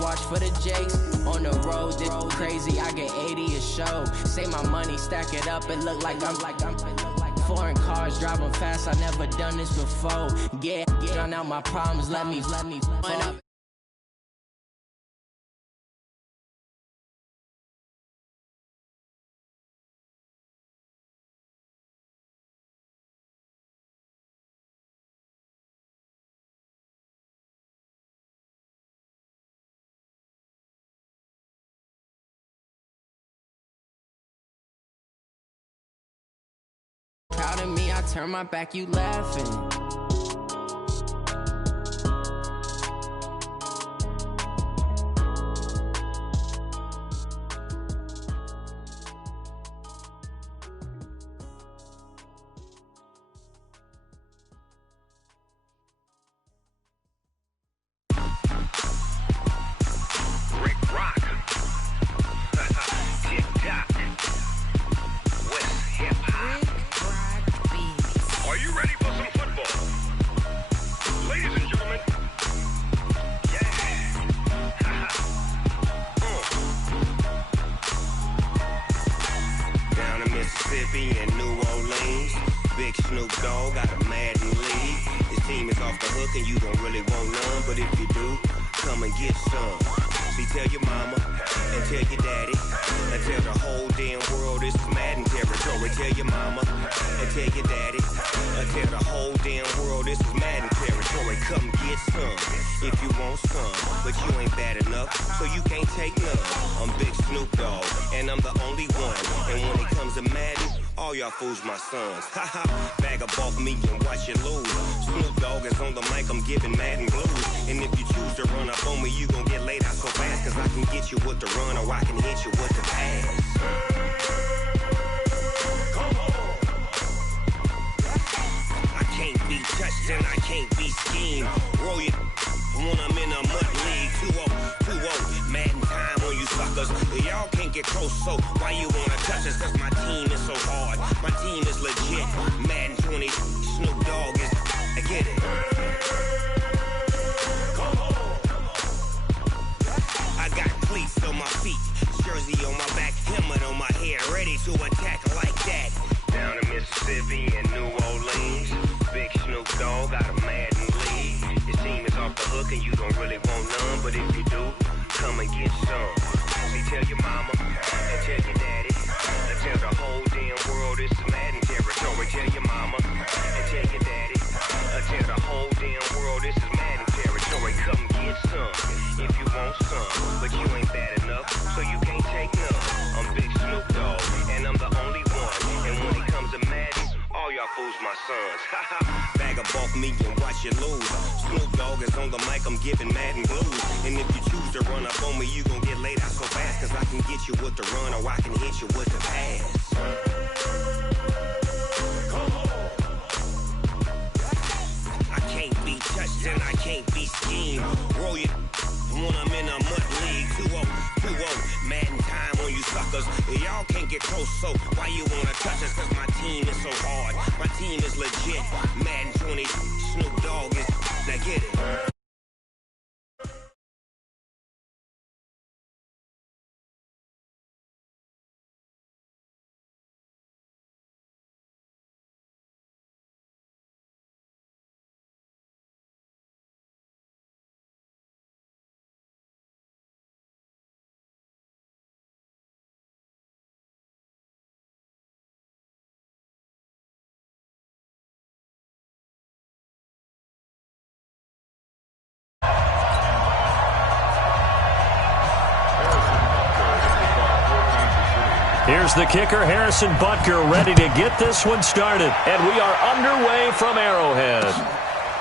watch for the Jakes. On the road, this crazy, I get 80 a show. Say my money, stack it up, it look like I'm foreign cars, driving fast, I never done this before. Yeah, drown out my problems, let me fun up. Proud of me, I turn my back, you laughing. Fools my sons. Haha, bag up off me and watch you lose. Snoop Dogg is on the mic, I'm giving Madden blues. And if you choose to run up on me, you gon' get laid out so fast. Cause I can get you with the run or I can hit you with the pass. Come on. I can't be touched and I can't be schemed. Roll you when I'm in a mud league. 2-0, Madden time on you suckers. Y'all can't get close, so why you wanna touch us? Cause my team is so hard. My team is legit. Madden 20, Snoop Dogg is. I get it. Come on. I got cleats on my feet, jersey on my back, helmet on my head, ready to attack like that. Down in Mississippi and New Orleans, big Snoop Dogg got a Madden league. His team is off the hook and you don't really want none, but if you do, come and get some. See, tell your mama and tell your daddy. Tell the whole damn world this is Madden territory. Tell your mama and tell your daddy. Tell the whole damn world this is Madden territory. Come get some if you want some, but you ain't bad enough, so you can't take none. I'm Big Snoop Dogg, and I'm the only one. And when it comes to Madden, all y'all fools my sons. Bag up off me and watch you lose. Snoop Dogg is on the mic, I'm giving Madden blues. And if you choose to run up on me, you gon' get laid out so fast. Cause I can get you with the run or I can hit you with the pass. Come on. I can't be touched and I can't be schemed. Roll you when I'm in a mud league. 2-0, Madden time on you suckers. Y'all can't get close, so why you wanna touch us? Cause my team is so hard. My team is legit. Madden 20, Snoop Dogg is. Now get it. Here's the kicker, Harrison Butker, ready to get this one started. And we are underway from Arrowhead.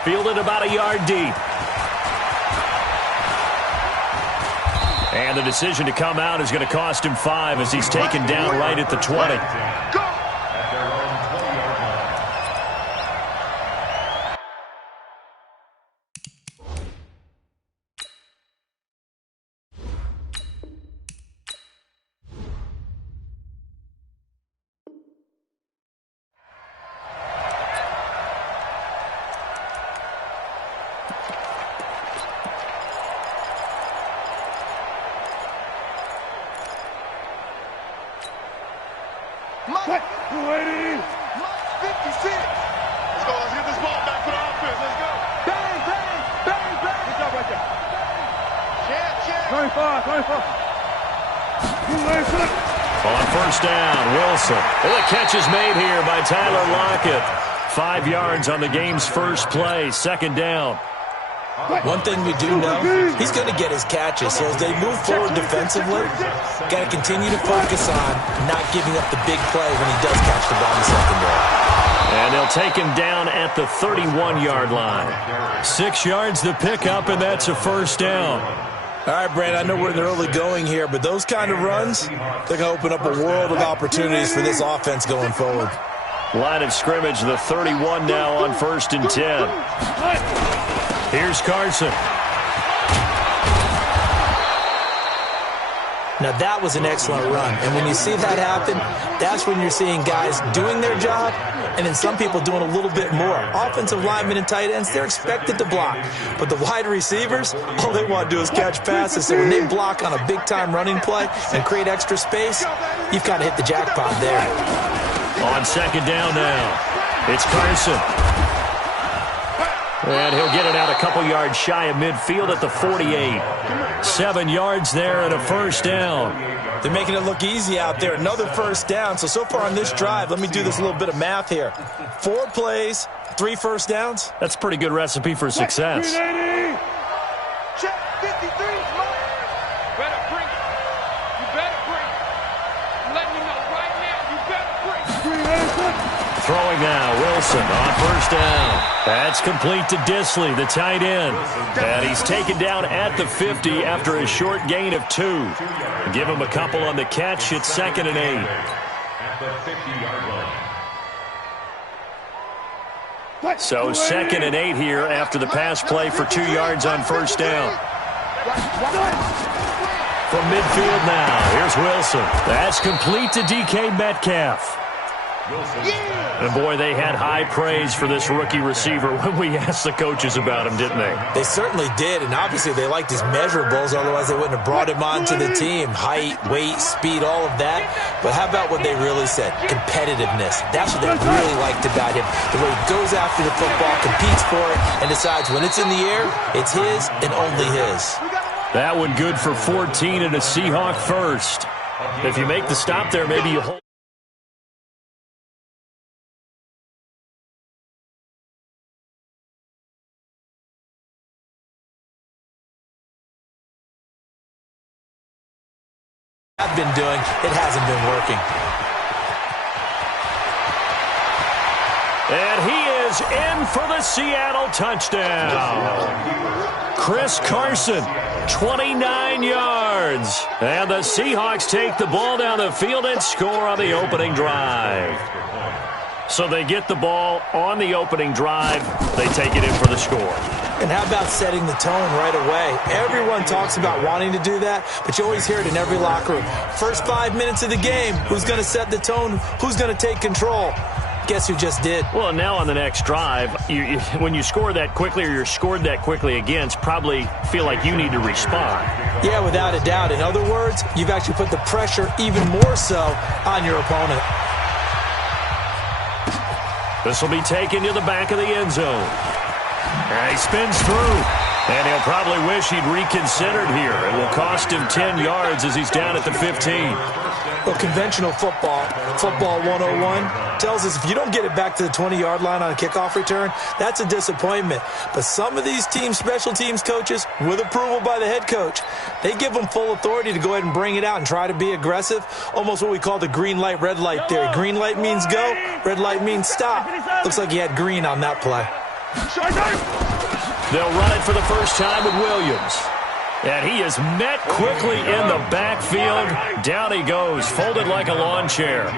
Fielded about a yard deep. And the decision to come out is going to cost him 5 as he's taken down right at the 20. 56. Let's go. Let's get this ball back for the offense. Let's go. Bang, bang, bang, bang. Good job right there. Check. 25. On first down, Wilson. And the catch is made here by Tyler Lockett. 5 yards on the game's first play, second down. One thing we do know, he's going to get his catches. So as they move forward defensively, got to continue to focus on not giving up the big play when he does catch the ball in the secondary. And they'll take him down at the 31-yard line. 6 yards to pick up, and that's a first down. All right, Brandon, I know we're in the early going here, but those kind of runs, they're going to open up a world of opportunities for this offense going forward. Line of scrimmage, the 31 now on 1st and 10. Here's Carson. Now, that was an excellent run. And when you see that happen, that's when you're seeing guys doing their job and then some people doing a little bit more. Offensive linemen and tight ends, they're expected to block. But the wide receivers, all they want to do is catch passes. So when they block on a big-time running play and create extra space, you've kind of hit the jackpot there. On second down now, it's Carson. And he'll get it out a couple yards shy of midfield at the 48. 7 yards there and a first down. They're making it look easy out there. Another first down. So far on this drive, let me do this little bit of math here. 4 plays, 3 first downs. That's a pretty good recipe for success. Check 53. Better bring it. You better bring it. Let me know right now. You better bring it. Throwing now, Wilson on first down. That's complete to Disley, the tight end. And he's taken down at the 50 after a short gain of 2. Give him a couple on the catch. It's 2nd and 8. So 2nd and 8 here after the pass play for 2 yards on first down. From midfield now, here's Wilson. That's complete to DK Metcalf. And, boy, they had high praise for this rookie receiver when we asked the coaches about him, didn't they? They certainly did, and obviously they liked his measurables, otherwise they wouldn't have brought him onto the team. Height, weight, speed, all of that. But how about what they really said? Competitiveness. That's what they really liked about him. The way he goes after the football, competes for it, and decides when it's in the air, it's his and only his. That one good for 14 and a Seahawk first. If you make the stop there, maybe you hold. I've been doing, it hasn't been working. And he is in for the Seattle touchdown. Chris Carson, 29 yards. And the Seahawks take the ball down the field and score on the opening drive. So they get the ball on the opening drive. They take it in for the score. And how about setting the tone right away? Everyone talks about wanting to do that, but you always hear it in every locker room. First 5 minutes of the game, who's going to set the tone? Who's going to take control? Guess who just did? Well, now on the next drive, when you score that quickly or you're scored that quickly against, probably feel like you need to respond. Yeah, without a doubt. In other words, you've actually put the pressure even more so on your opponent. This will be taken to the back of the end zone. And he spins through. And he'll probably wish he'd reconsidered here. It will cost him 10 yards as he's down at the 15. Well, conventional football 101, tells us if you don't get it back to the 20-yard line on a kickoff return, that's a disappointment. But some of these special teams coaches, with approval by the head coach, they give them full authority to go ahead and bring it out and try to be aggressive, almost what we call the green light, red light theory. Green light means go, red light means stop. Looks like he had green on that play. They'll run it for the first time with Williams. And he is met quickly in the backfield. Down he goes, folded like a lawn chair. On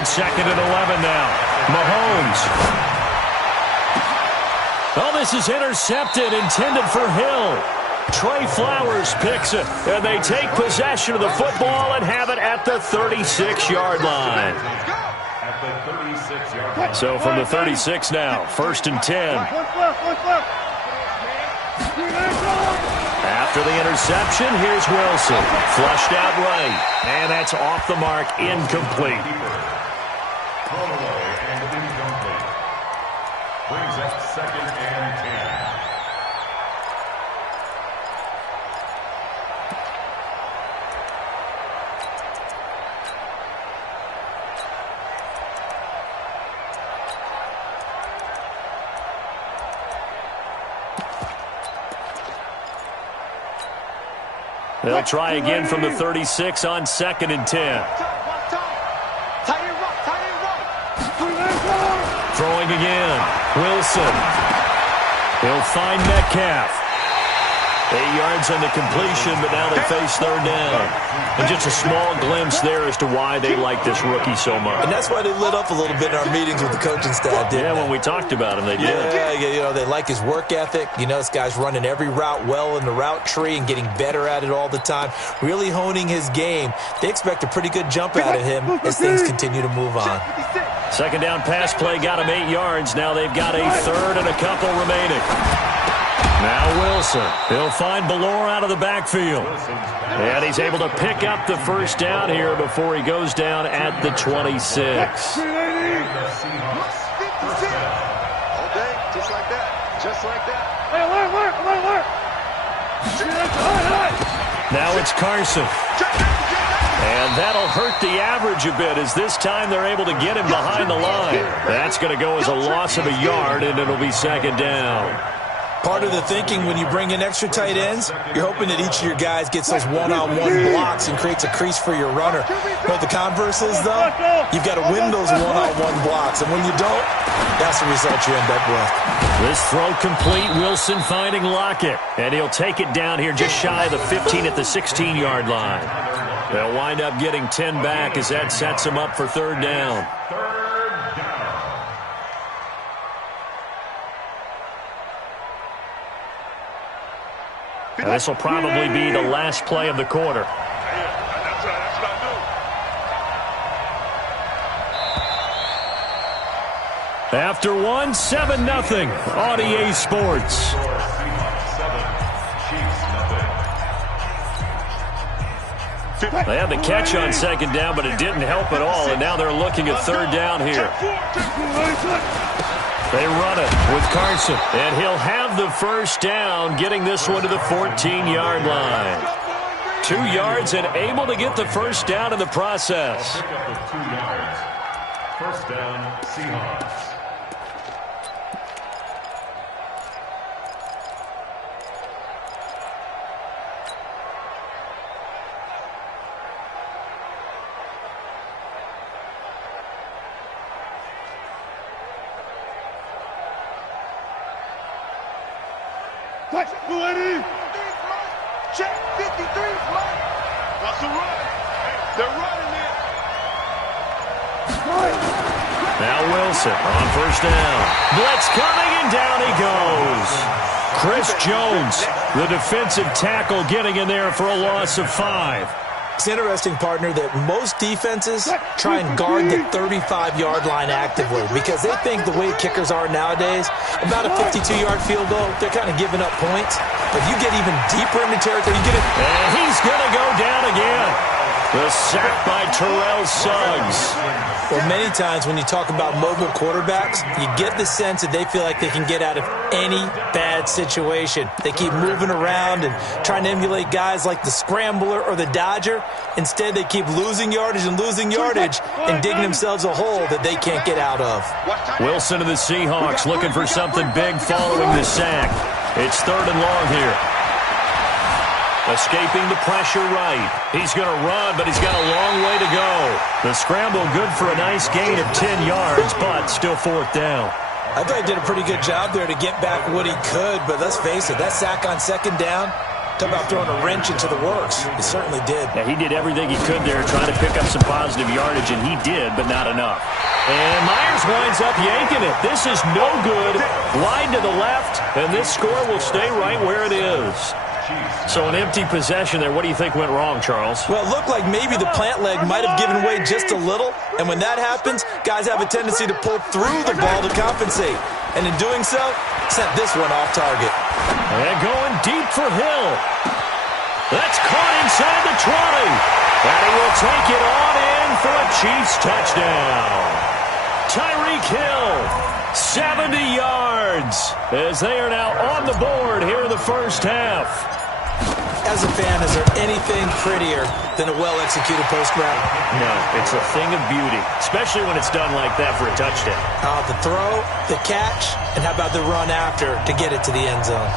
2nd and 11 now. Mahomes. Oh, this is intercepted, intended for Hill. Trey Flowers picks it, and they take possession of the football and have it at the 36-yard line. So from the 36 now, 1st and 10. After the interception, here's Wilson. Flushed out right. And that's off the mark, incomplete. Thrown away and incomplete. Brings up 2nd and 10. They'll try again from the 36 on 2nd and 10. Throwing again. Wilson. He'll find Metcalf. 8 yards on the completion, but now they face 3rd down. And just a small glimpse there as to why they like this rookie so much. And that's why they lit up a little bit in our meetings with the coaching staff, didn't they? When we talked about him, they did. Yeah, they like his work ethic. This guy's running every route well in the route tree and getting better at it all the time, really honing his game. They expect a pretty good jump out of him as things continue to move on. 2nd down pass play got him 8 yards. Now they've got a 3rd and a couple remaining. Now Wilson. He'll find Ballore out of the backfield. And he's able to pick up the 1st down here before he goes down at the 26. All day, just like that. Just like that. Now it's Carson. And that'll hurt the average a bit as this time they're able to get him behind the line. That's going to go as a loss of a yard, and it'll be 2nd down. Part of the thinking when you bring in extra tight ends, you're hoping that each of your guys gets those one-on-one blocks and creates a crease for your runner. But the converse is, though, you've got to win those one-on-one blocks. And when you don't, that's the result you end up with. This throw complete. Wilson finding Lockett. And he'll take it down here just shy of the 15 at the 16-yard line. They'll wind up getting 10 back as that sets them up for 3rd down. And this will probably be the last play of the quarter. After one, 7-0 on EA Sports. They had the catch on 2nd down, but it didn't help at all, and now they're looking at 3rd down here. They run it with Carson, and he'll have the 1st down, getting this one to the 14-yard line. 2 yards and able to get the 1st down in the process. Pick up the 2 yards. 1st down, Seahawks. Check 53's Mike. What's the run? They're running it. Now Wilson on 1st down. Blitz coming, and down he goes. Chris Jones, the defensive tackle, getting in there for a loss of 5. It's interesting, partner, that most defenses try and guard the 35-yard line actively because they think the way kickers are nowadays, about a 52-yard field goal, they're kind of giving up points. But you get even deeper into territory, you get it. And he's going to go down again. The sack by Terrell Suggs. Well, many times when you talk about mobile quarterbacks, you get the sense that they feel like they can get out of any bad situation. They keep moving around and trying to emulate guys like the Scrambler or the Dodger. Instead, they keep losing yardage and digging themselves a hole that they can't get out of. Wilson of the Seahawks looking for something big following the sack. It's 3rd and long here. Escaping the pressure right. He's going to run, but he's got a long way to go. The scramble good for a nice gain of 10 yards, but still 4th down. I thought he did a pretty good job there to get back what he could, but let's face it, that sack on 2nd down, talk about throwing a wrench into the works. He certainly did. Yeah, he did everything he could there trying to pick up some positive yardage, and he did, but not enough. And Myers winds up yanking it. This is no good. Wide to the left, and this score will stay right where it is. So an empty possession there. What do you think went wrong, Charles? Well, it looked like maybe the plant leg might have given way just a little. And when that happens, guys have a tendency to pull through the ball to compensate. And in doing so, sent this one off target. And going deep for Hill. That's caught inside the 20. And he will take it on in for a Chiefs touchdown. Tyreek Hill, 70 yards, as they are now on the board here in the first half. As a fan, is there anything prettier than a well-executed post route? No, it's a thing of beauty, especially when it's done like that for a touchdown. The throw, the catch, and how about the run after to get it to the end zone?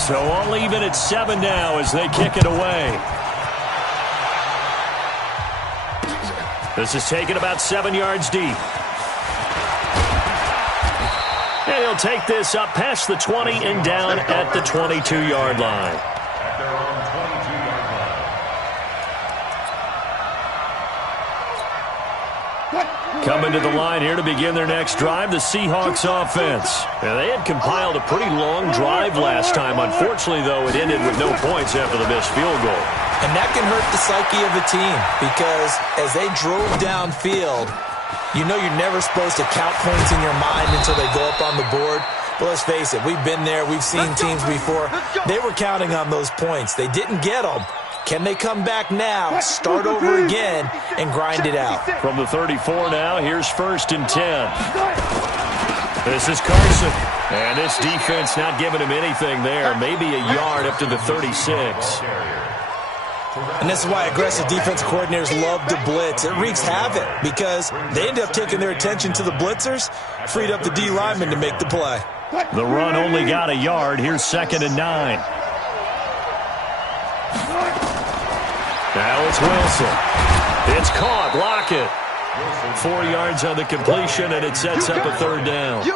So all even at 7 now as they kick it away. This is taken about 7 yards deep. And he'll take this up past the 20 and down at the 22-yard line. At their own 22-yard line. Coming to the line here to begin their next drive, the Seahawks offense. Now, they had compiled a pretty long drive last time. Unfortunately, though, it ended with no points after the missed field goal. And that can hurt the psyche of a team because as they drove downfield, you know you're never supposed to count points in your mind until they go up on the board. But let's face it, we've been there. We've seen teams before. They were counting on those points. They didn't get them. Can they come back now, start over again, and grind it out? From the 34 now, here's 1st and 10. This is Carson. And this defense not giving him anything there. Maybe a yard up to the 36. And this is why aggressive defense coordinators love to blitz. It wreaks havoc because they end up taking their attention to the blitzers, freed up the D lineman to make the play. The run only got a yard. Here's 2nd and 9. Now it's Wilson. It's caught. Lockett. 4 yards on the completion, and it sets up a 3rd down.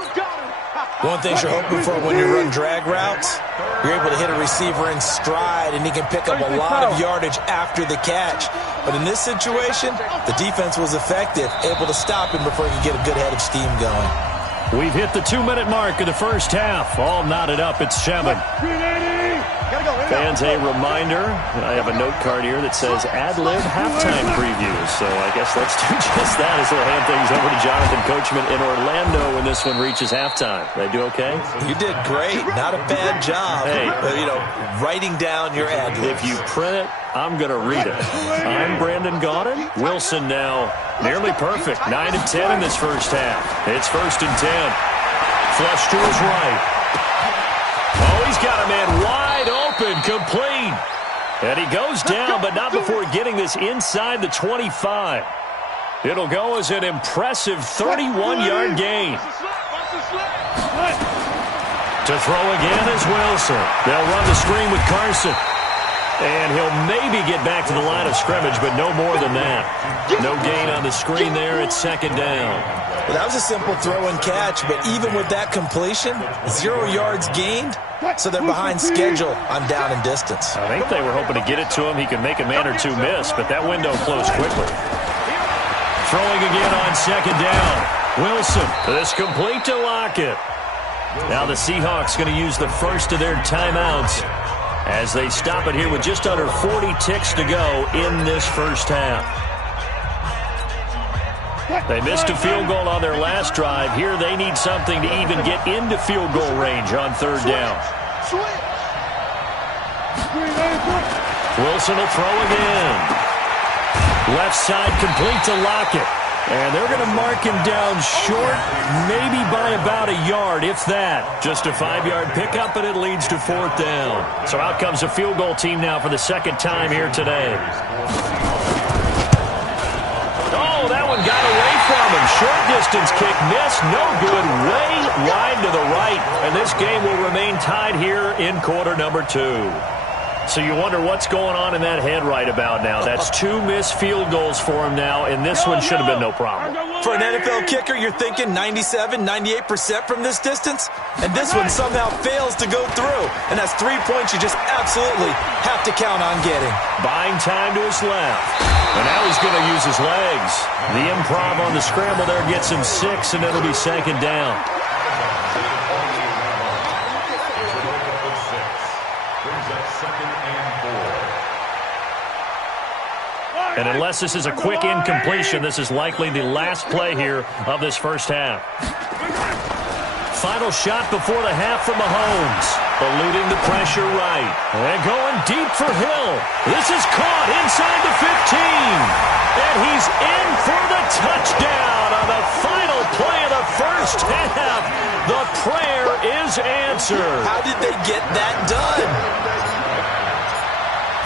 One thing you're hoping for when you run drag routes, you're able to hit a receiver in stride, and he can pick up a lot of yardage after the catch. But in this situation, the defense was effective, able to stop him before he could get a good head of steam going. We've hit the 2-minute mark of the first half. All knotted up at 7. Fans, a reminder, I have a note card here that says ad-lib halftime previews. So I guess let's do just that as we'll hand things over to Jonathan Coachman in Orlando when this one reaches halftime. Did I do okay? You did great. Not a bad job. Hey, writing down your ad-libs. If you print it, I'm going to read it. I'm Brandon Gaudin. Wilson now nearly perfect. 9 of 10 in this first half. It's 1st and 10. Flush to his right. Oh, he's got a man wide open, complete. And he goes down, but not before getting this inside the 25. It'll go as an impressive 31-yard gain. To throw again is Wilson. They'll run the screen with Carson. And he'll maybe get back to the line of scrimmage, but no more than that. No gain on the screen there. It's 2nd down. Well, that was a simple throw and catch, but even with that completion, 0 yards gained, so they're behind schedule on down and distance. I think they were hoping to get it to him. He could make a man or two miss, but that window closed quickly. Throwing again on 2nd down. Wilson, this complete to Lockett. Now the Seahawks going to use the first of their timeouts as they stop it here with just under 40 ticks to go in this first half. They missed a field goal on their last drive. Here they need something to even get into field goal range on 3rd down. Wilson will throw again. Left side complete to Lockett. And they're going to mark him down short, maybe by about a yard, if that. Just a 5-yard pickup, and it leads to 4th down. So out comes a field goal team now for the 2nd time here today. Oh, that one got away from him. Short distance kick missed. No good. Way wide to the right. And this game will remain tied here in quarter number 2. So you wonder what's going on in that head right about now. That's 2 missed field goals for him now, and this one should have been no problem. For an NFL kicker, you're thinking 97, 98% from this distance, and this one somehow fails to go through. And that's 3 points you just absolutely have to count on getting. Buying time to his left. And now he's going to use his legs. The improv on the scramble there gets him 6, and it'll be second down. And unless this is a quick incompletion, this is likely the last play here of this first half. Final shot before the half from Mahomes. Eluding the pressure right. And going deep for Hill. This is caught inside the 15. And he's in for the touchdown on the final play of the first half. The prayer is answered. How did they get that done?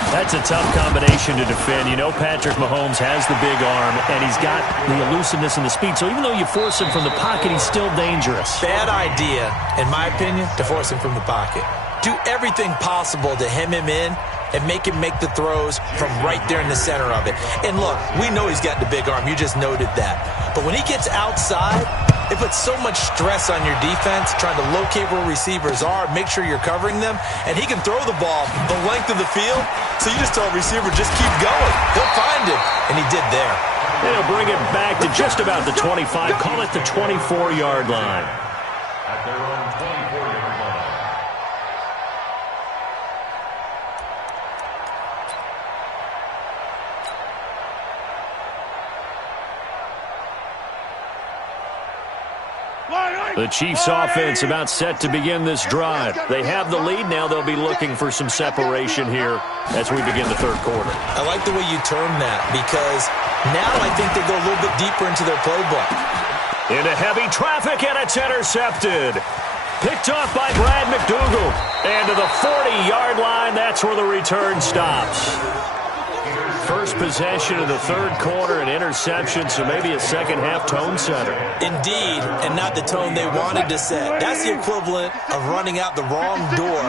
That's a tough combination to defend. You know Patrick Mahomes has the big arm, and he's got the elusiveness and the speed. So even though you force him from the pocket, he's still dangerous. Bad idea, in my opinion, to force him from the pocket. Do everything possible to hem him in and make him make the throws from right there in the center of it. And look, we know he's got the big arm. You just noted that. But when he gets outside, it puts so much stress on your defense trying to locate where receivers are, make sure you're covering them, and he can throw the ball the length of the field, so you just tell a receiver, just keep going. He'll find it, and he did there. They'll bring it back to just about the 25, call it the 24-yard line. At their own 24-yard line. The Chiefs offense about set to begin this drive. They have the lead. Now they'll be looking for some separation here as we begin the third quarter. I like the way you term that, because now I think they go a little bit deeper into their playbook. Into heavy traffic, and it's intercepted. Picked off by Brad McDougal. And to the 40-yard line, that's where the return stops. First possession of the third quarter, an interception, so maybe a second-half tone setter. Indeed, and not the tone they wanted to set. That's the equivalent of running out the wrong door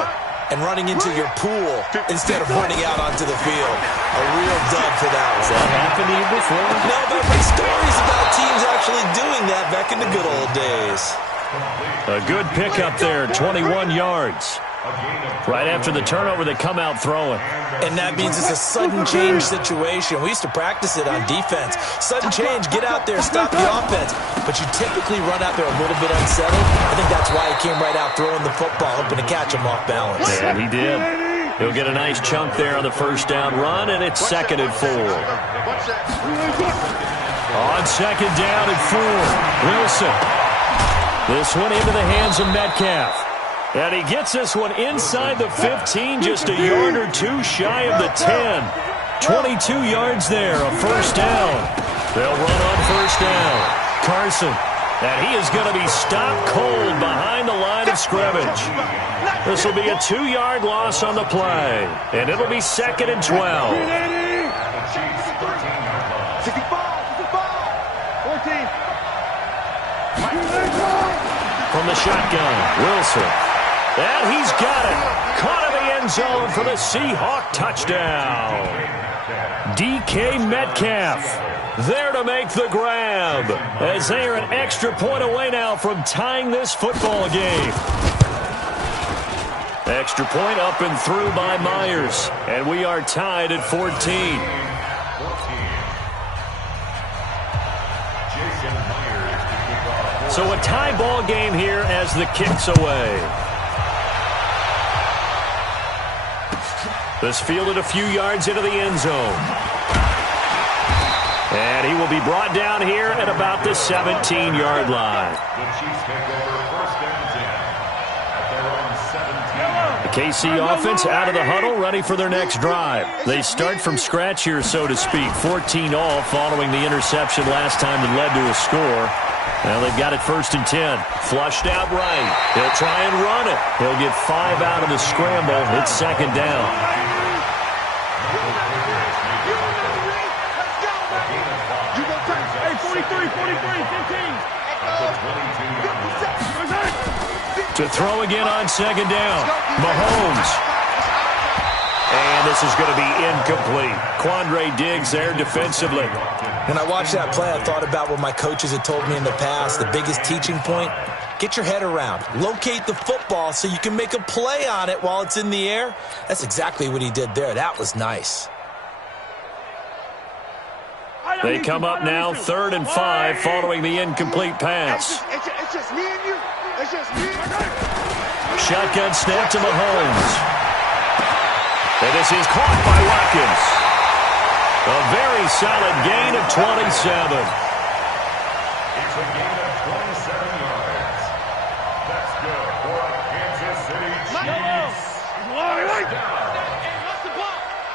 and running into your pool instead of running out onto the field. A real dub for that one. Has that happened to you before? No, but I've heard stories about teams actually doing that back in the good old days. A good pickup there, 21 yards. Right after the turnover, they come out throwing. And that means it's a sudden change situation. We used to practice it on defense. Sudden change, get out there, stop the offense. But you typically run out there a little bit unsettled. I think that's why he came right out throwing the football, hoping to catch him off balance. And he did. He'll get a nice chunk there on the first down run, and it's 2nd and 4. On 2nd down and 4, Wilson. This one into the hands of Metcalf. And he gets this one inside the 15, just a yard or two shy of the 10. 22 yards there, a first down. They'll run on first down. Carson. And he is going to be stopped cold behind the line of scrimmage. This will be a 2-yard loss on the play. And it'll be 2nd and 12. From the shotgun, Wilson. And he's got it. Caught in the end zone for the Seahawk touchdown. DK Metcalf there to make the grab, as they are an extra point away now from tying this football game. Extra point up and through by Myers, and we are tied at 14. So a tie ball game here as the kick's away. This fielded a few yards into the end zone. And he will be brought down here at about the 17-yard line. The Chiefs take over first and 10 at their own 17. The KC offense out of the huddle, ready for their next drive. They start from scratch here, so to speak. 14 all following the interception last time that led to a score. Well, they've got it 1st and 10. Flushed out right. He'll try and run it. He'll get 5 out of the scramble. It's 2nd down. To throw again on 2nd down. Mahomes. And this is going to be incomplete. Quandre Diggs there defensively. When I watched that play, I thought about what my coaches had told me in the past. The biggest teaching point, get your head around. Locate the football so you can make a play on it while it's in the air. That's exactly what he did there. That was nice. They come up now 3rd and 5 following the incomplete pass. It's just me and you. It's just me and you. Shotgun snap to Mahomes. And this is caught by Watkins. A very solid gain of 27. It's a gain of 27 yards. That's good for a Kansas City Chiefs.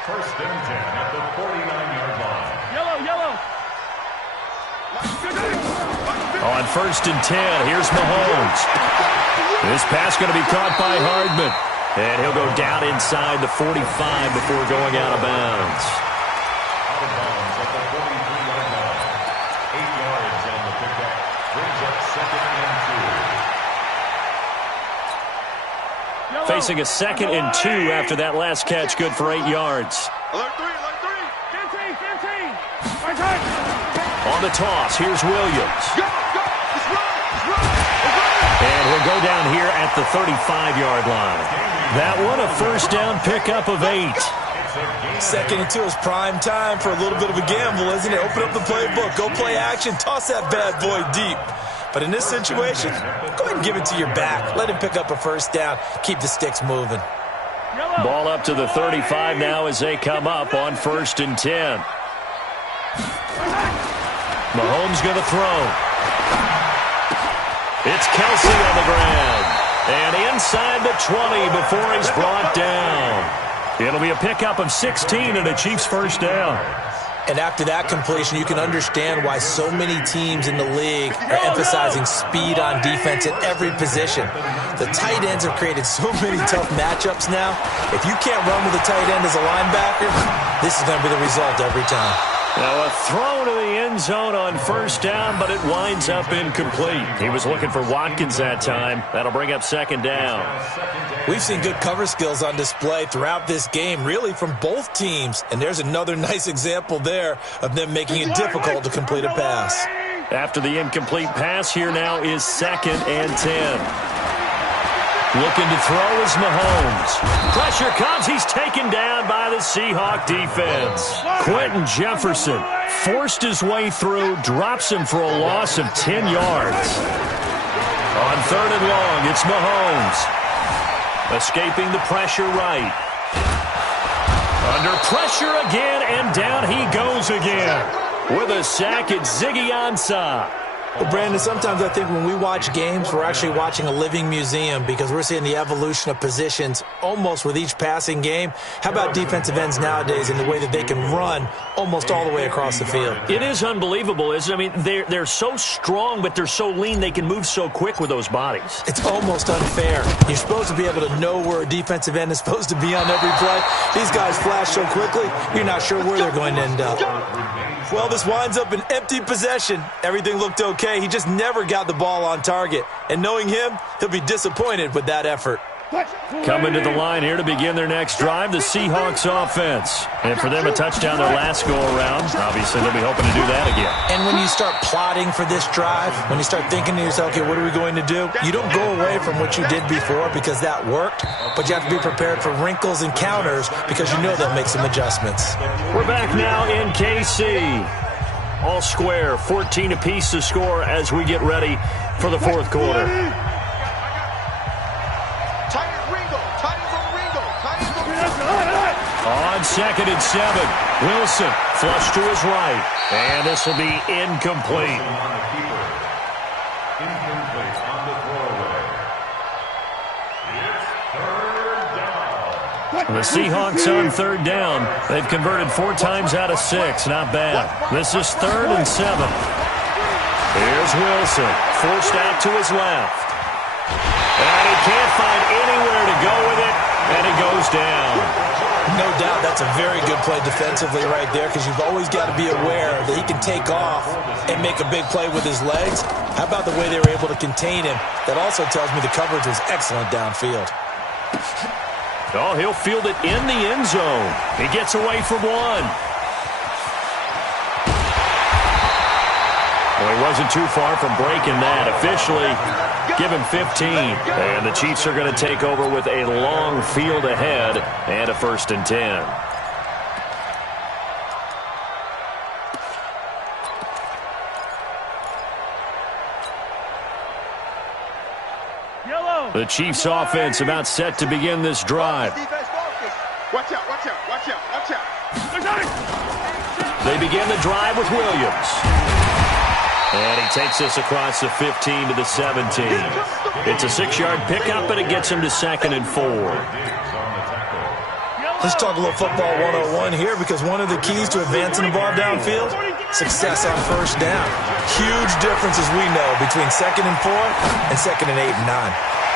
First and 10 at the 49-yard line. Yellow. On 1st and 10, here's Mahomes. This pass going to be caught by Hardman. And he'll go down inside the 45 before going out of bounds. Out of bounds at the 43-yard line. 8 yards on the pickup. Brings up 2nd and 2. Facing a 2nd and 2 after that last catch, good for 8 yards. Alert 3. 15. On the toss, here's Williams. Go. It's run. And he'll go down here at the 35-yard line. That one a first down pickup of 8. 2nd and 2 is prime time for a little bit of a gamble, isn't it? Open up the playbook, go play action, toss that bad boy deep. But in this situation, go ahead and give it to your back. Let him pick up a first down. Keep the sticks moving. Ball up to the 35 now as they come up on 1st and 10. Mahomes going to throw. It's Kelsey on the ground. And inside the 20 before he's brought down. It'll be a pickup of 16 and a Chiefs first down. And after that completion, you can understand why so many teams in the league are emphasizing speed on defense at every position. The tight ends have created so many tough matchups now. If you can't run with a tight end as a linebacker, this is going to be the result every time. Now a throw to the end zone on 1st down, but it winds up incomplete. He was looking for Watkins that time. That'll bring up 2nd down. We've seen good cover skills on display throughout this game, really from both teams. And there's another nice example there of them making it difficult to complete a pass. After the incomplete pass, here now is 2nd and 10. Looking to throw is Mahomes. Pressure comes. He's taken down by the Seahawk defense. Quentin Jefferson forced his way through, drops him for a loss of 10 yards. On 3rd and long, it's Mahomes. Escaping the pressure right. Under pressure again, and down he goes again. With a sack, it's Ziggy Ansah. Well, Brandon, sometimes I think when we watch games, we're actually watching a living museum because we're seeing the evolution of positions almost with each passing game. How about defensive ends nowadays in the way that they can run almost all the way across the field? It is unbelievable, isn't it? I mean, they're so strong, but they're so lean. They can move so quick with those bodies. It's almost unfair. You're supposed to be able to know where a defensive end is supposed to be on every play. These guys flash so quickly, you're not sure where they're going to end up. Well, this winds up an empty possession. Everything looked okay. He just never got the ball on target. And knowing him, he'll be disappointed with that effort. Coming to the line here to begin their next drive, the Seahawks offense. And for them, a touchdown their last go-around. Obviously, they'll be hoping to do that again. And when you start plotting for this drive, when you start thinking to yourself, okay, what are we going to do? You don't go away from what you did before because that worked, but you have to be prepared for wrinkles and counters because you know they'll make some adjustments. We're back now in KC. All square, 14 apiece to score as we get ready for the fourth quarter. On 2nd and 7, Wilson flush to his right, and this will be incomplete. Incomplete on the throwaway. It's 3rd down. The Seahawks on 3rd down. They've converted 4 times out of 6. Not bad. This is 3rd and 7. Here's Wilson, forced out to his left. And he can't find anywhere to go with it, and he goes down. No doubt that's a very good play defensively right there because you've always got to be aware that he can take off and make a big play with his legs. How about the way they were able to contain him? That also tells me the coverage was excellent downfield. Oh, he'll field it in the end zone. He gets away from one. Well, he wasn't too far from breaking that. Officially, give him 15. And the Chiefs are going to take over with a long field ahead and a 1st and 10. The Chiefs offense about set to begin this drive. Watch out, watch out, watch out, watch out. They begin the drive with Williams. And he takes us across the 15 to the 17. It's a 6-yard pickup, and it gets him to 2nd and 4. Let's talk a little football 101 here, because one of the keys to advancing the ball downfield, success on first down. Huge difference, as we know, between 2nd and 4 and 2nd and 8 and 9.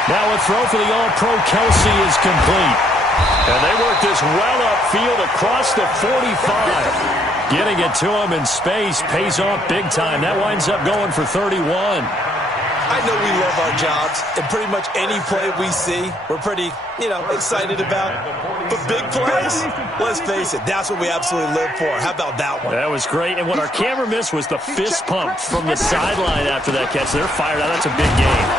Now a throw for the All-Pro Kelsey is complete. And they work this well upfield across the 45. Getting it to him in space pays off big time. That winds up going for 31. I know we love our jobs, and pretty much any play we see, we're pretty, excited about. But big plays, let's face it, that's what we absolutely live for. How about that one? That was great. And what our camera missed was the fist pump from the sideline after that catch. They're fired out. That's a big game.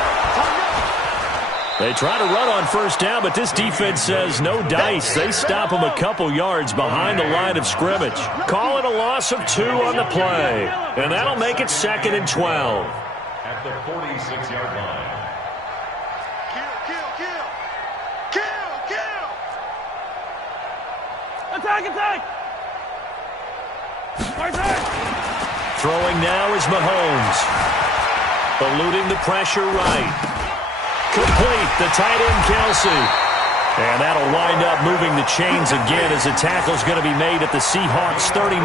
They try to run on first down, but this defense says no dice. They stop them a couple yards behind the line of scrimmage. Call it a loss of 2 on the play. And that'll make it 2nd and 12. At the 46-yard line. Kill! Attack! Throwing now is Mahomes. Eluding the pressure right. Complete, the tight end Kelsey. And that'll wind up moving the chains again as the tackle's going to be made at the Seahawks 39.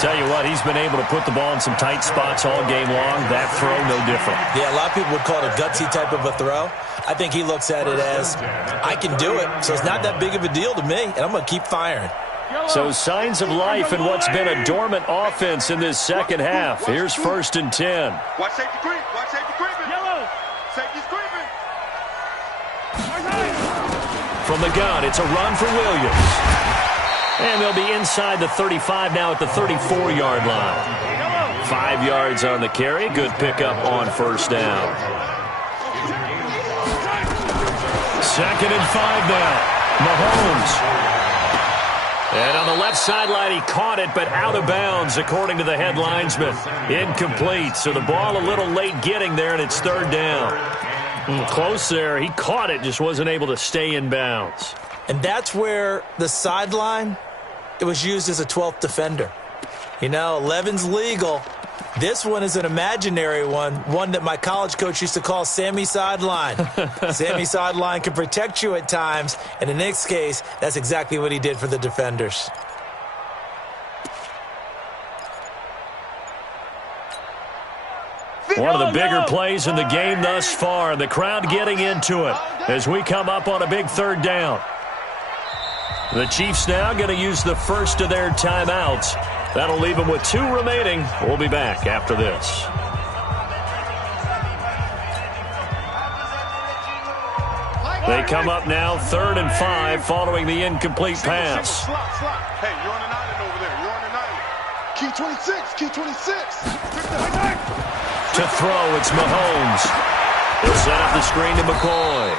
Tell you what, he's been able to put the ball in some tight spots all game long. That throw, no different. Yeah, a lot of people would call it a gutsy type of a throw. I think he looks at it as, I can do it, so it's not that big of a deal to me, and I'm going to keep firing. So signs of life in what's been a dormant offense in this second half. Here's 1st and 10. Watch safety creep. Yellow. Safety's creeping. From the gun, it's a run for Williams. And they'll be inside the 35 now at the 34-yard line. 5 yards on the carry. Good pickup on first down. 2nd and 5 now. Mahomes. And on the left sideline, he caught it, but out of bounds, according to the head linesman. Incomplete, so the ball a little late getting there, and it's 3rd down. Close there. He caught it, just wasn't able to stay in bounds. And that's where the sideline, it was used as a 12th defender. 11's legal. This one is an imaginary one that my college coach used to call Sammy Sideline. Sammy Sideline can protect you at times, and in this case, that's exactly what he did for the defenders. One of the bigger plays in the game thus far. The crowd getting into it as we come up on a big 3rd down. The Chiefs now going to use the first of their timeouts. That'll leave them with 2 remaining. We'll be back after this. They come up now 3rd and 5 following the incomplete pass. Hey, you're on an island over there. You're on an island. Key 26. To throw, it's Mahomes. He'll set up the screen to McCoy.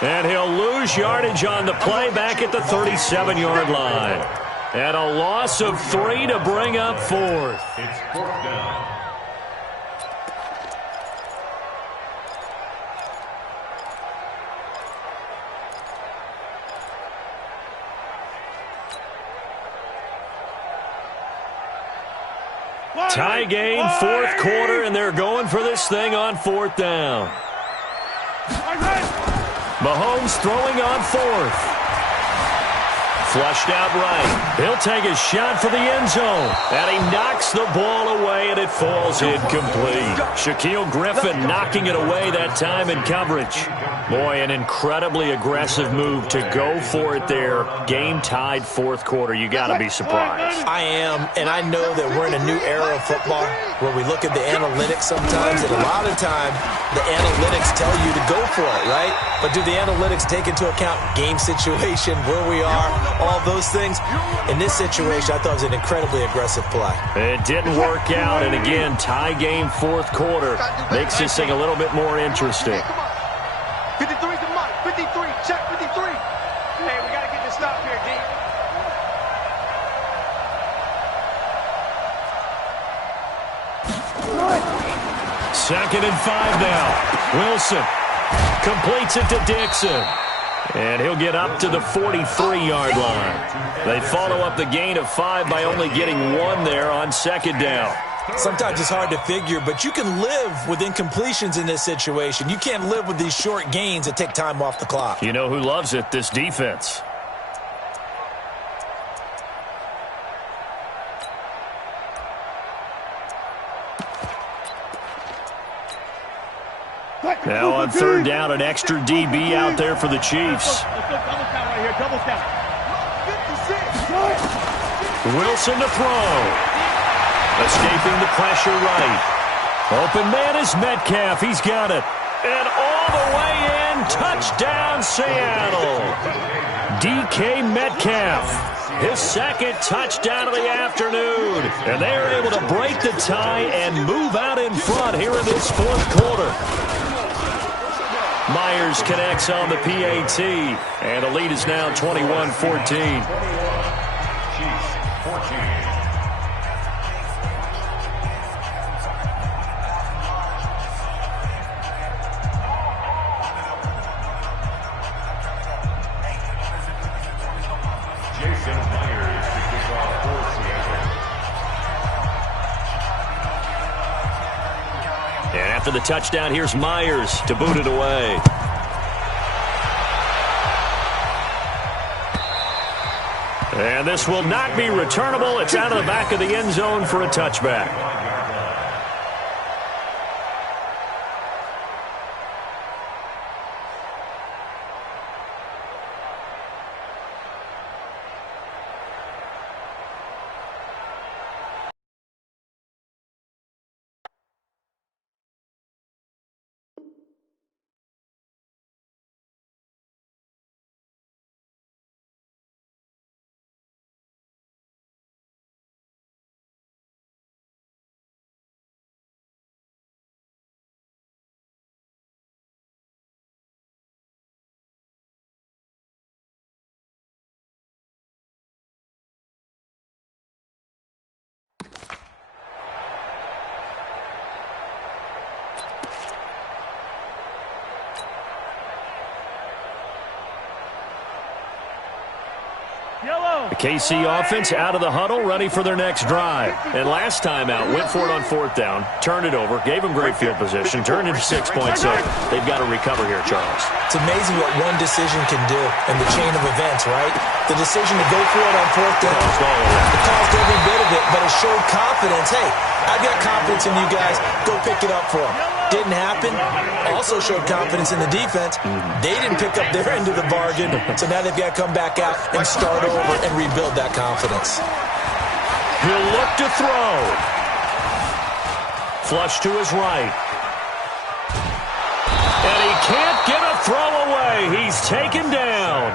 And he'll lose yardage on the play back at the 37-yard line. And a loss of 3 to bring up 4th. It's 4th down. Tie game, 4th quarter, and they're going for this thing on 4th down. Mahomes throwing on 4th. Flushed out right. He'll take a shot for the end zone. And he knocks the ball away, and it falls incomplete. Shaquille Griffin knocking it away that time in coverage. Boy, an incredibly aggressive move to go for it there. Game tied 4th quarter. You got to be surprised. I am, and I know that we're in a new era of football where we look at the analytics sometimes, and a lot of time the analytics tell you to go for it, right? But do the analytics take into account game situation, where we are, all those things? In this situation, I thought it was an incredibly aggressive play. It didn't work out, and again, tie game 4th quarter makes this thing a little bit more interesting. 53's the mark. 53. Check 53. Hey, we got to get this stop here, D. Second and 5 now. Wilson Completes it to Dixon. And he'll get up to the 43-yard line. They follow up the gain of 5 by only getting 1 there on second down. Sometimes it's hard to figure, but you can live with incompletions in this situation. You can't live with these short gains that take time off the clock. You know who loves it? This defense. Now on third down, an extra DB out there for the Chiefs. Double count right here, double count. Wilson to throw. Escaping the pressure right. Open man is Metcalf. He's got it. And all the way in. Touchdown, Seattle. DK Metcalf. His second touchdown of the afternoon. And they're able to break the tie and move out in front here in this fourth quarter. Myers connects on the PAT. And the lead is now 21-14. And after the touchdown, here's Myers to boot it away. And this will not be returnable. It's out of the back of the end zone for a touchback. The KC offense out of the huddle, ready for their next drive. And last time out, went for it on fourth down, turned it over, gave them great field position, turned into 6 points. So they've got to recover here, Charles. It's amazing what one decision can do in the chain of events, right? The decision to go for it on fourth down, it caused every bit of it, but it showed confidence. Hey, I've got confidence in you guys. Go pick it up for them. Didn't happen. Also showed confidence in the defense. They didn't pick up their end of the bargain, so now they've got to come back out and start over and rebuild that confidence. He'll look to throw. Flush to his right. And he can't get a throw away. He's taken down.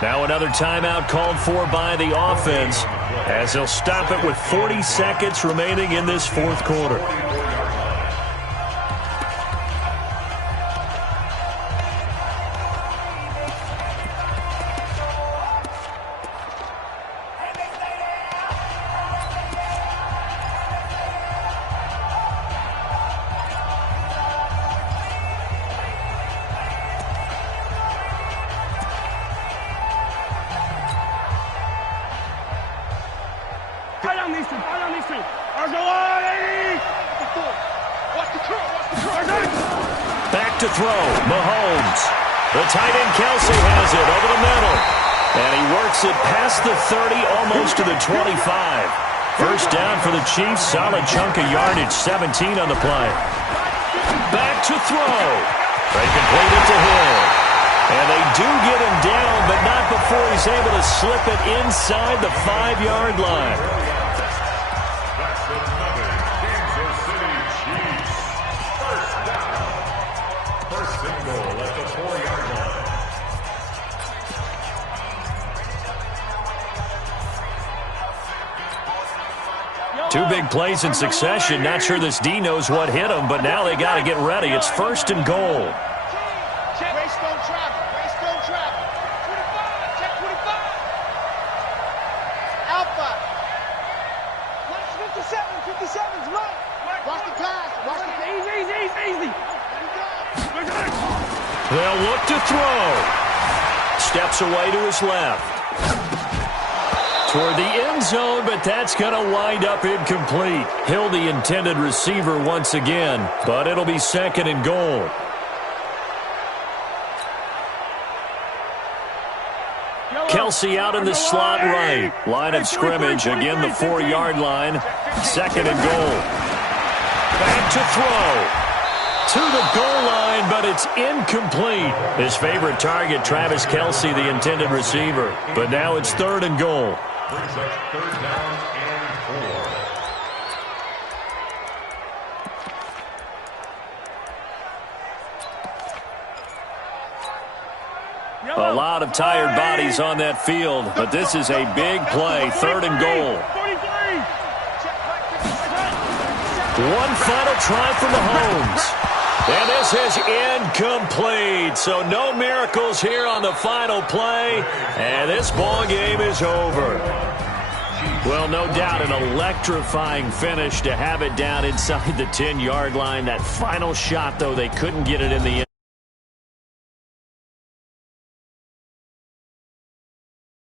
Now another timeout called for by the offense as they'll stop it with 40 seconds remaining in this fourth quarter. Back to throw, Mahomes. The tight end Kelsey has it over the middle. And he works it past the 30, almost to the 25. First down for the Chiefs, solid chunk of yardage, 17 on the play. Back to throw. They complete it to Hill. And they do get him down, but not before he's able to slip it inside the 5-yard line. Two big plays in succession. Not sure this D knows what hit him, but now they got to get ready. It's first and goal. Check. Race don't travel. Race don't travel. 25. Check 25. Alpha. Watch 57. 57's right. Watch the pass. Watch the pass. Easy. They'll look to throw. Steps away to his left. Toward the end zone, but that's going to wind up incomplete. Hill, the intended receiver once again, but it'll be 2nd and goal. Kelsey out in the slot right. Line of scrimmage, again the 4-yard line. 2nd and goal. Back to throw. To the goal line, but it's incomplete. His favorite target, Travis Kelsey, the intended receiver. But now it's 3rd and goal. Brings up 3rd down and 4. A lot of tired bodies on that field, but this is a big play. 3rd and goal. One final try from Mahomes. And this is incomplete. So no miracles here on the final play. And this ball game is over. Well, no doubt an electrifying finish to have it down inside the 10-yard line. That final shot, though, they couldn't get it in the end.